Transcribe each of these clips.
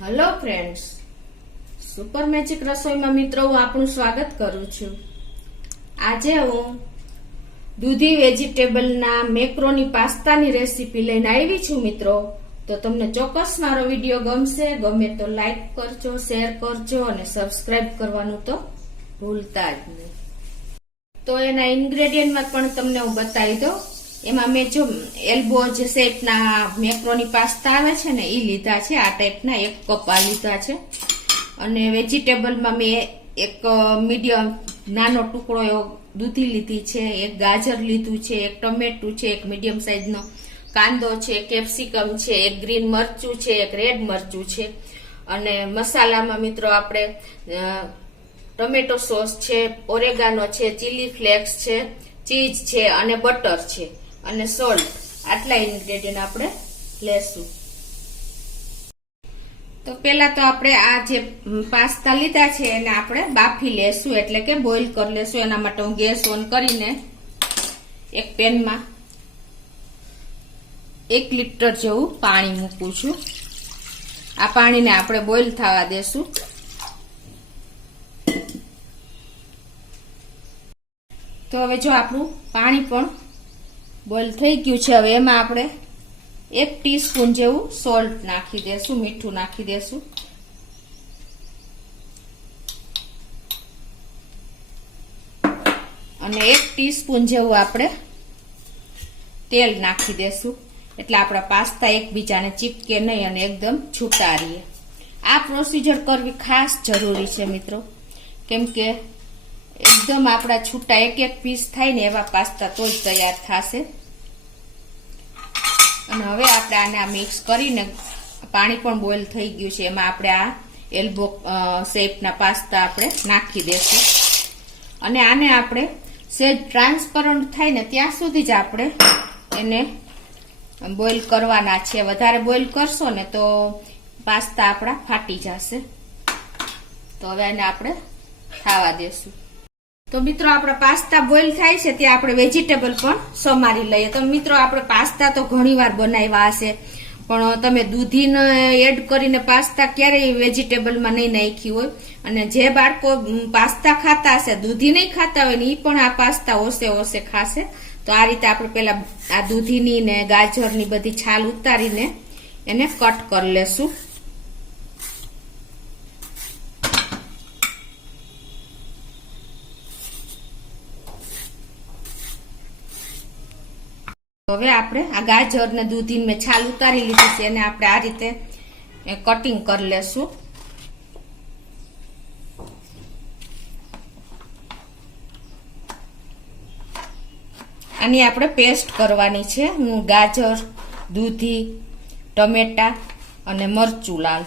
Hello friends, super magic રસોઈમાં મિત્રો હું આપણું સ્વાગત કરું છું. આજે હું દૂધી વેજીટેબલના મેક્રોની પાસ્તાની રેસીપી લઈને આવી છું મિત્રો. તો તમને ચોક્કસ મારો વિડીયો ગમશે. ગમે તો લાઈક કરજો, શેર કરજો અને સબસ્ક્રાઇબ કરવાનું તો ભૂલતા જ નહીં. તો એના ઇન્ગ્રેડિયન્ટમાં પણ તમને હું બતાવી દઉં. એમાં મેં જો એલ્બો જે શેપના મેક્રોની પાસ્તા આવે છે ને એ લીધા છે. આ ટાઈપના 1 કપ આ લીધા છે. અને વેજીટેબલમાં મેં એક મીડિયમ નાનો ટુકડો એવો દૂધી લીધી છે, એક ગાજર લીધું છે, એક ટમેટું છે, એક મીડિયમ સાઈઝનો કાંદો છે, કેપ્સિકમ છે, એક ગ્રીન મરચું છે, એક રેડ મરચું છે. અને મસાલામાં મિત્રો આપણે ટમેટો સોસ છે, ઓરેગાનો છે, ચીલી ફ્લેક્સ છે, ચીઝ છે અને બટર છે અને સોલ્ટ. આટલા ઇન્ગ્રેડિયન્ટ આપણે લેશું. તો પેલા તો આપણે આ જે પાસ્તા લીધા છે એને આપણે બાફી લેશું, એટલે કે બોઇલ કરી લેશું. એના માટે હું ગેસ ઓન કરીને એક પેનમાં 1 લીટર જેવું પાણી મૂકું છું. આ પાણીને આપણે બોઇલ થવા દેશું. તો હવે જો આપણું પાણી પણ બોઇલ થઈ ગયું છે. હવે એમાં આપણે 1 ટીસ્પૂન જેવું સોલ્ટ નાખી દેશું, મીઠું નાખી દેશું. અને 1 ટીસ્પૂન જેવું આપણે તેલ નાખી દેશું, એટલે આપણા પાસ્તા એકબીજાને ચીપકે નહીં અને એકદમ છૂટા રહીએ. આ પ્રોસીજર કરવી ખાસ જરૂરી છે મિત્રો, કેમ કે એકદમ આપણા છૂટા એક પીસ થાય ને એવા પાસ્તા તો જ તૈયાર થશે. અને હવે આપણે આને મિક્સ કરીને, પાણી પણ બોઇલ થઈ ગયું છે, એમાં આપણે આ એલ્બો શેપના પાસ્તા આપણે નાખી દેશું. અને આને આપણે સેજ ટ્રાન્સપરન્ટ થાય ને ત્યાં સુધી જ આપણે એને બોઇલ કરવાના છે. વધારે બોઇલ કરશો ને તો પાસ્તા આપણા ફાટી જશે. તો હવે એને આપણે ખાવા દેશું. તો મિત્રો આપણા પાસ્તા બોઇલ થાય છે ત્યાં આપણે વેજીટેબલ પણ સમારી લઈએ. તો મિત્રો આપણે પાસ્તા તો ઘણી વાર બનાવ્યા હશે, પણ તમે દૂધીને એડ કરીને પાસ્તા ક્યારેય વેજીટેબલમાં નહીં નાખી હોય. અને જે બાળકો પાસ્તા ખાતા હશે, દૂધી નહીં ખાતા હોય ને એ પણ આ પાસ્તા ઓસે ખાશે. તો આ રીતે આપણે પેલા આ દૂધીની ને ગાજરની બધી છાલ ઉતારીને એને કટ કરી લેશું. હવે આપણે આ ગાજર ને દૂધી મેં છાલ ઉતારી લીધી છે, એને આપણે આ રીતે કટિંગ કરી લેશું. આની આપણે પેસ્ટ કરવાની છે. હું ગાજર, દૂધી, ટમેટા અને મરચું લાલ,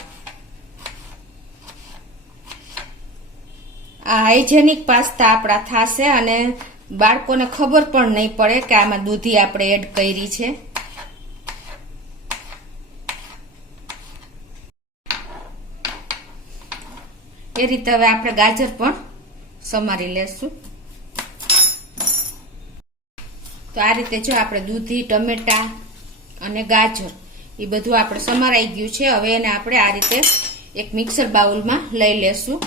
આ હાઇજેનિક પાસ્તા આપણા થશે. અને બાળકોને ખબર પણ નહીં પડે કે આમાં દૂધી આપણે એડ કરી છે. એ રીતે હવે આપણે ગાજર પણ સમારી લેશું. તો આ રીતે જો આપણે દૂધી, ટમેટા અને ગાજર એ બધું આપણે સમારાઈ ગયું છે. હવે એને આપણે આ રીતે એક મિક્સર બાઉલમાં લઈ લેશું.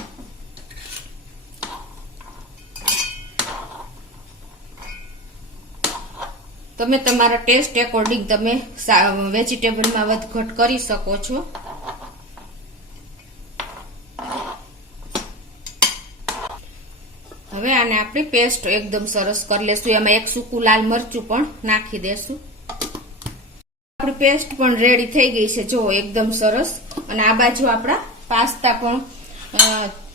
તમે તમારા ટેસ્ટ એકોર્ડિંગ તમે વેજીટેબલમાં વધઘટ કરી શકો છો. હવે આને આપણે પેસ્ટ એકદમ સરસ કરી લેશું. એમાં 1 સૂકું લાલ મરચું પણ નાખી દેશું. આપણી પેસ્ટ પણ રેડી થઈ ગઈ છે, જો એકદમ સરસ. અને આ બાજુ આપણા પાસ્તા પણ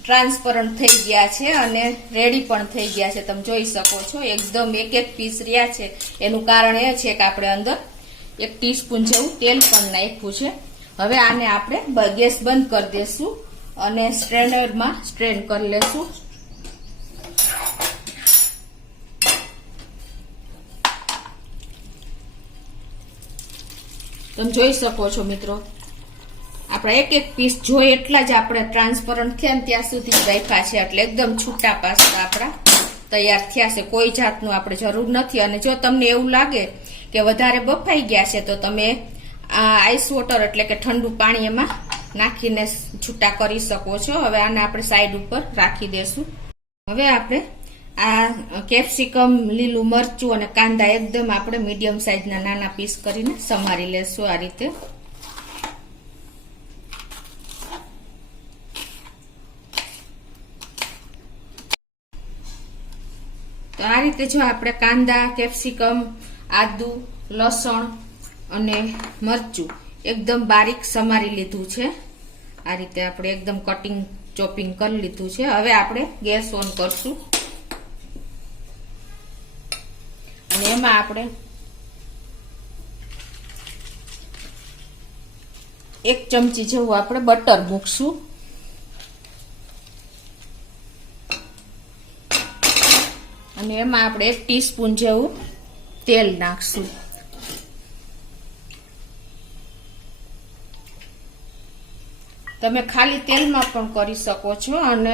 ટ્રાન્સપરન્ટ થઈ ગયા છે અને રેડી પણ થઈ ગયા છે. તમે જોઈ શકો છો એકદમ એક પીસ રહ્યા છે. એનું કારણ એ છે કે આપણે અંદર 1 ટીસ્પૂન જેવું તેલ પણ નાખ્યું છે. હવે આને આપણે ગેસ બંધ કરી દેશું અને સ્ટ્રેનરમાં સ્ટ્રેન કરી લેશું. તમે જોઈ શકો છો મિત્રો, આપણા એક પીસ જોઈએ એટલા જ આપણે ટ્રાન્સપરન્ટ થયા ને ત્યાં સુધી જ રાખ્યા છે, એટલે એકદમ છૂટા પાસ્તા આપણા તૈયાર થયા છે. કોઈ જાતનું આપણે જરૂર નથી. અને જો તમને એવું લાગે કે વધારે બફાઈ ગયા છે તો તમે આઈસ વોટર એટલે કે ઠંડુ પાણી એમાં નાખીને છૂટા કરી શકો છો. હવે આને આપણે સાઈડ ઉપર રાખી દેશું. હવે આપણે આ કેપ્સિકમ, લીલું મરચું અને કાંદા એકદમ આપણે મીડિયમ સાઈઝના નાના પીસ કરીને સમારી લેશું આ રીતે. તો આ રીતે જો આપણે કાંદા, કેપ્સિકમ, આદુ, લસણ અને મરચું એકદમ બારીક સમારી લીધું છે. આ રીતે આપણે એકદમ કટિંગ ચોપિંગ કરી લીધું છે. હવે આપણે ગેસ ઓન કરશું અને એમાં આપણે 1 ચમચી જેવું આપણે બટર મૂકશું અને એમાં આપણે 1 ટીસ્પૂન જેવું તેલ નાખશું. તમે ખાલી તેલમાં પણ કરી શકો છો અને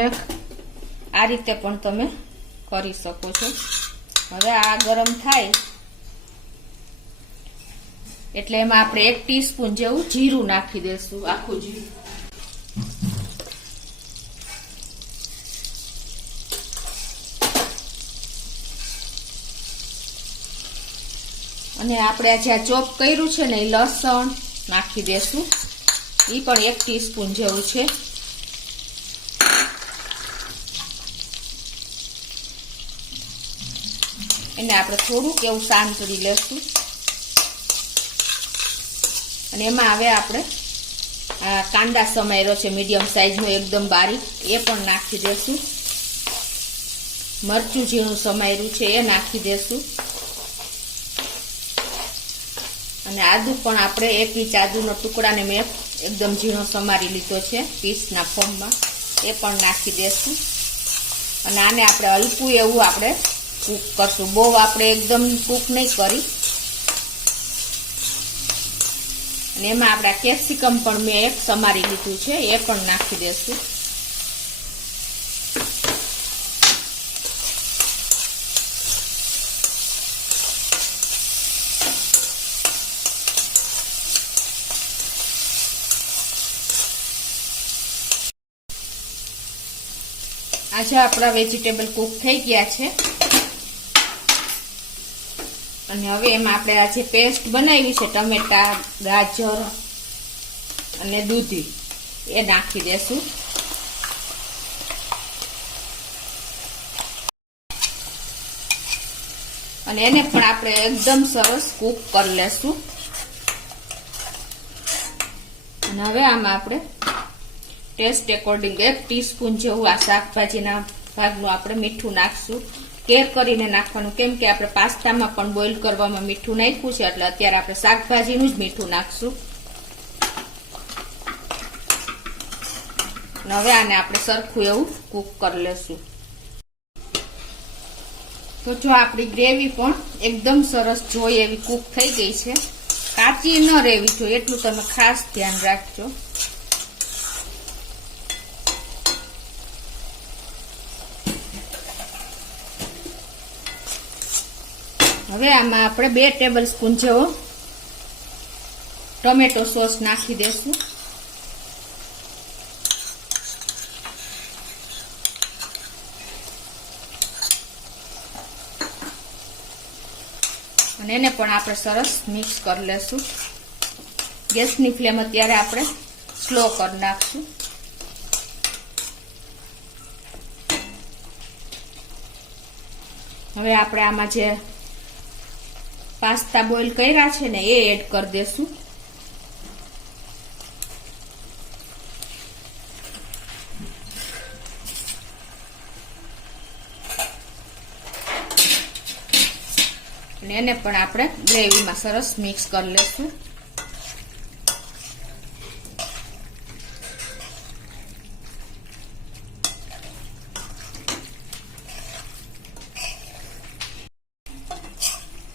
આ રીતે પણ તમે કરી શકો છો. હવે આ ગરમ થાય એટલે એમાં આપણે 1 ટીસ્પૂન જેવું જીરું નાખી દેશું, આખું જીરું. અને આપણે આ જ્યાં ચોપ કર્યું છે ને એ લસણ નાખી દેશું. એ પણ 1 ટીસ્પૂન જેવું છે. એને આપણે થોડુંક એવું સાંતળી લેશું અને એમાં હવે આપણે આ કાંદા સમાર્યો છે મીડિયમ સાઈઝનો એકદમ બારીક, એ પણ નાખી દેશું. મરચું ઝીણું સમાર્યું છે એ નાખી દેશું અને આદુ પણ આપણે 1 ઇંચ આદુનો ટુકડાને મેં એકદમ ઝીણો સમારી લીધો છે પીસના ફોર્મમાં, એ પણ નાખી દેશું. અને આને આપણે હલકું એવું આપણે કૂક કરશું, બહુ આપણે એકદમ કૂક નહીં કરી. અને એમાં આપણે કેપ્સિકમ પણ મેં 1 સમારી લીધું છે, એ પણ નાખી દેશું. આજે આપણા વેજીટેબલ કુક થઈ ગયા છે અને હવે એમાં આપણે આ જે પેસ્ટ બનાવી છે ટમેટા, ગાજર અને દૂધી, એ નાખી દેશું. અને એને પણ આપણે એકદમ સરસ કુક કરી લેશું. અને હવે આમાં આપણે ટેસ્ટ એકોર્ડિંગ 1 ટીસ્પૂન જેવું આ શાકભાજીના ભાગનું આપણે મીઠું નાખશું. કેર કરીને નાખવાનું, કેમ કે આપણે પાસ્તામાં પણ બોઇલ કરવામાં મીઠું નાખ્યું છે, એટલે અત્યારે આપણે શાકભાજીનું જ મીઠું નાખશું. અને હવે આને આપણે સરખું એવું કૂક કરી લેશું. તો જો આપણી ગ્રેવી પણ એકદમ સરસ જોઈએ એવી કૂક થઈ ગઈ છે. કાચી ન રહેવી જોઈએ એટલું તમે ખાસ ધ્યાન રાખજો. હવે આમાં આપણે 2 ટેબલ સ્પૂન જેવો ટોમેટો સોસ નાખી દેશું. અને એને પણ આપણે સરસ મિક્સ કરી લેશું. ગેસની ફ્લેમ અત્યારે આપણે સ્લો કરી નાખશું. હવે આપણે આમાં જે પાસ્તા બોઇલ કર્યા છે ને એ એડ કરી દેશું. અને એને પણ આપણે ગ્રેવીમાં સરસ મિક્સ કરી લેશું.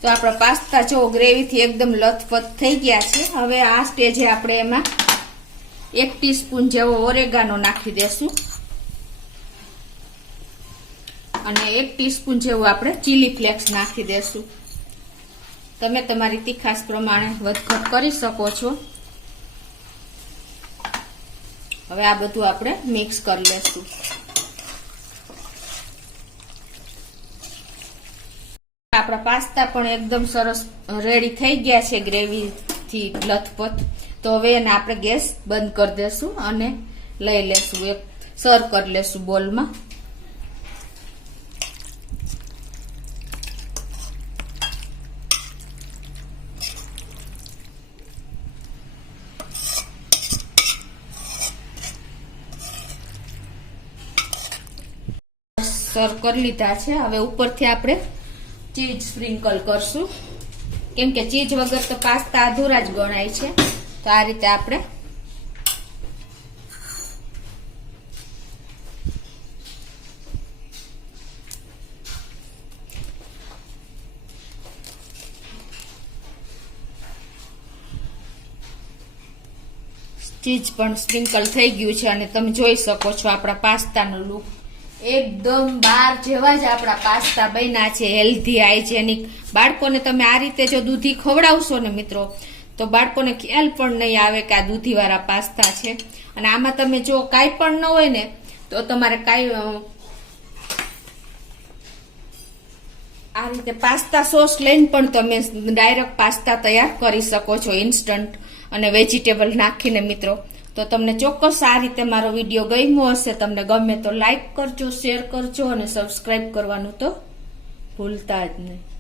તો આપણા પાસ્તા જો ગ્રેવીથી એકદમ લથપથ થઈ ગયા છે. હવે આ સ્ટેજે આપણે એમાં 1 ટીસ્પૂન જેવો ઓરેગાનો નાખી દેશું અને 1 ટીસ્પૂન જેવું આપણે ચીલી ફ્લેક્સ નાખી દેશું. તમે તમારી તીખાશ પ્રમાણે વધઘટ કરી શકો છો. હવે આ બધું આપણે મિક્સ કરી લેશું. આપણા પાસ્તા પણ એકદમ સરસ રેડી થઈ ગયા છે ગ્રેવીથી લથપથ. તો હવે એને આપણે ગેસ બંધ કરી દેશું અને લઈ લેશું, એક સર્વ કરી લેશું બોલમાં. સર્વ કરી લીધા છે. હવે ઉપરથી આપણે ચીઝ સ્પ્રિંકલ કરશું, કેમ કે ચીઝ વગર તો પાસ્તા અધૂરા જ ગણાય છે. તો આ રીતે આપણે ચીઝ પણ સ્પ્રિંકલ થઈ ગયું છે અને તમે જોઈ શકો છો આપણા પાસ્તાનો લુક એકદમ બહાર જેવા જ આપણા પાસ્તા બન્યા છે, હેલ્ધી હાઇજેનિક. બાળકોને તમે આ રીતે જો દૂધી ખવડાવશો ને મિત્રો, તો બાળકોને ખ્યાલ પણ નહીં આવે કે આ દૂધીવાળા પાસ્તા છે. અને આમાં તમે જો કાંઈ પણ ન હોય ને, તો તમારે આ રીતે પાસ્તા સોસ લઈને પણ તમે ડાયરેક્ટ પાસ્તા તૈયાર કરી શકો છો ઇન્સ્ટન્ટ અને વેજીટેબલ નાખીને મિત્રો. તો તમને ચોક્કસ આ રીતે મારો વિડીયો ગમ્યો હશે. તમને ગમે તો લાઈક કરજો, શેર કરજો અને સબસ્ક્રાઇબ કરવાનું તો ભૂલતા જ નહીં.